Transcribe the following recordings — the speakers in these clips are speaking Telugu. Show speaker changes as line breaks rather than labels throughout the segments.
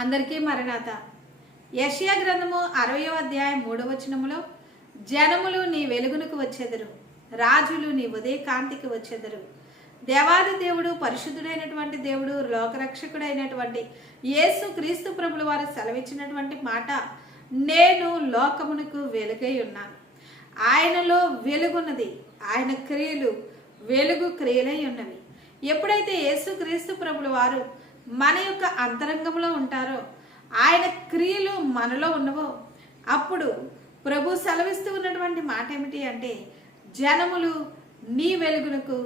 అందరికీ మరణాత. యషియా గ్రంథము అరవయో అధ్యాయం మూడవ వచనములో జనములు నీ వెలుగునకు వచ్చెదరు రాజులు నీ ఉదయ కాంతికి వచ్చెదరు. దేవాది దేవుడు పరిశుద్ధుడైనటువంటి దేవుడు లోకరక్షకుడైనటువంటి యేసు క్రీస్తు ప్రభుల వారు సెలవిచ్చినటువంటి మాట నేను లోకమునకు వెలుగై ఉన్నాను. ఆయనలో వెలుగున్నది ఆయన క్రియలు వెలుగు క్రియలై ఉన్నవి. ఎప్పుడైతే యేసు క్రీస్తు ప్రభుల వారు మన యొక్క అంతరంగంలో ఉంటారో ఆయన క్రియలు మనలో ఉన్నవో అప్పుడు ప్రభు సెలవిస్తూ ఉన్నటువంటి మాట ఏమిటి అంటే జనములు నీ వెలుగునకు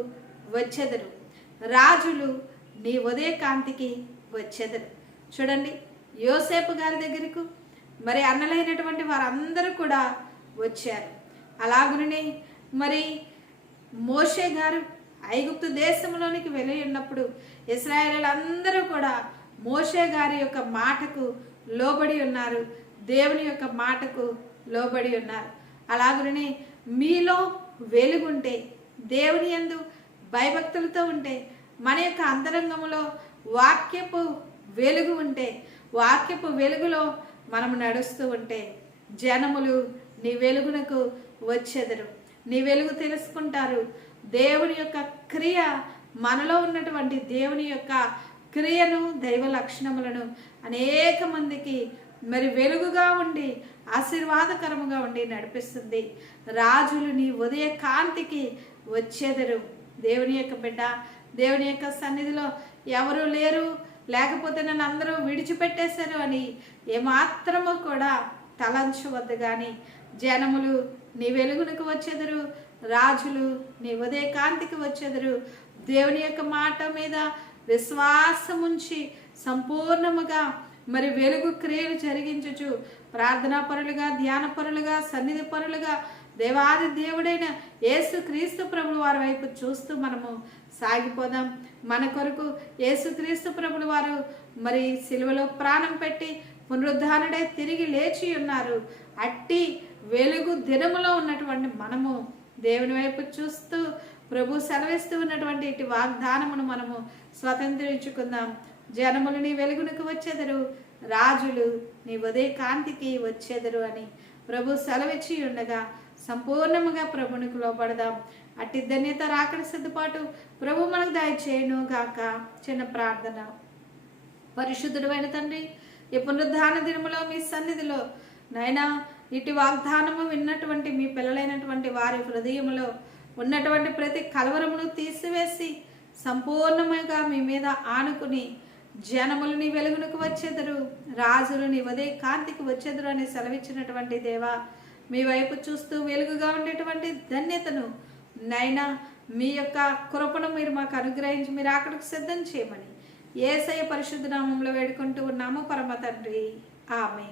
వచ్చెదరు రాజులు నీ ఉదయకాంతికి వచ్చెదరు. చూడండి యోసేపు గారి దగ్గరకు మరి అన్నలైనటువంటి వారందరూ కూడా వచ్చారు. అలాగునే మరి మోషే గారు ఐగుప్తు దేశంలోనికి వెళ్ళి ఉన్నప్పుడు ఇస్రాయేల్ అందరూ కూడా మోషే గారి యొక్క మాటకు లోబడి ఉన్నారు. దేవుని యొక్క మాటకు లోబడి ఉన్నారు. అలాగనే మీలో వెలుగుంటే దేవుని యందు భయభక్తులతో ఉంటే మన యొక్క అంతరంగంలో వాక్యపు వెలుగు ఉంటే వాక్యపు వెలుగులో మనము నడుస్తూ ఉంటే జనములు నీ వెలుగునకు వచ్చెదరు. నీ వెలుగు తెలుసుకుంటారు. దేవుని యొక్క క్రియ మనలో ఉన్నటువంటి దేవుని యొక్క క్రియను దైవ లక్షణములను అనేక మందికి మరి వెలుగుగా ఉండి ఆశీర్వాదకరముగా ఉండి నడిపిస్తుంది. రాజులు నీ ఉదయ కాంతికి వచ్చేదరు. దేవుని యొక్క బిడ్డ దేవుని యొక్క సన్నిధిలో ఎవరు లేరు. లేకపోతే నన్ను అందరూ విడిచిపెట్టేశారు అని ఏమాత్రము కూడా తలంచవద్దు కానీ జనములు నీ వెలుగునకు వచ్చేదరు. రాజులు నీ ఉదయ కాంతికి వచ్చేదరు. దేవుని యొక్క మాట మీద విశ్వాసముంచి సంపూర్ణముగా మరి వెలుగు క్రియలు జరిగించచ్చు ప్రార్థనా పరులుగా ధ్యాన పరులుగా సన్నిధి పరులుగా దేవాది దేవుడైన యేసు క్రీస్తు ప్రభుల వారి వైపు చూస్తూ మనము సాగిపోదాం. మన కొరకు యేసు క్రీస్తు ప్రభుల వారు మరి సిలువలో ప్రాణం పెట్టి పునరుద్ధానుడై తిరిగి లేచి ఉన్నారు. అట్టి వెలుగు దినములో ఉన్నటువంటి మనము దేవుని వైపు చూస్తూ ప్రభు సెలవిస్తూ ఉన్నటువంటి ఇటు వాగ్దానమును మనము స్వతంత్రించుకుందాం. జనములు నీ వెలుగునకు వచ్చేదరు రాజులు నీ ఉదయ కాంతికి వచ్చేదరు అని ప్రభు సెలవిచ్చి ఉండగా సంపూర్ణముగా ప్రభునికి లోపడదాం అట్టి ధన్యత రాకడ సిద్ధపాటు ప్రభు మనకు దయచేయను గాక. చిన్న ప్రార్థన. పరిశుద్ధుడు అయిన తండ్రి ఈ పునరుద్ధాన దినములో మీ సన్నిధిలో నైనా ఇటు వాగ్దానము విన్నటువంటి మీ పిల్లలైనటువంటి వారి హృదయములో ఉన్నటువంటి ప్రతి కలవరమును తీసివేసి సంపూర్ణముగా మీ మీద ఆనుకుని జనములు నీ వెలుగునకు వచ్చేదరు రాజులు నీ ఉదయ కాంతికి వచ్చేదరు అని సెలవిచ్చినటువంటి దేవా మీ వైపు చూస్తూ వెలుగుగా ఉండేటువంటి ధన్యతను నైనా మీ యొక్క కృపను మీరు మాకు అనుగ్రహించి మీరు అక్కడికి సిద్ధం చేయమని ఏసయ పరిశుద్ధ నామంలో వేడుకుంటూ ఉన్నాము పరమ తండ్రి. ఆమె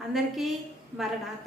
అందరికీ మరణాత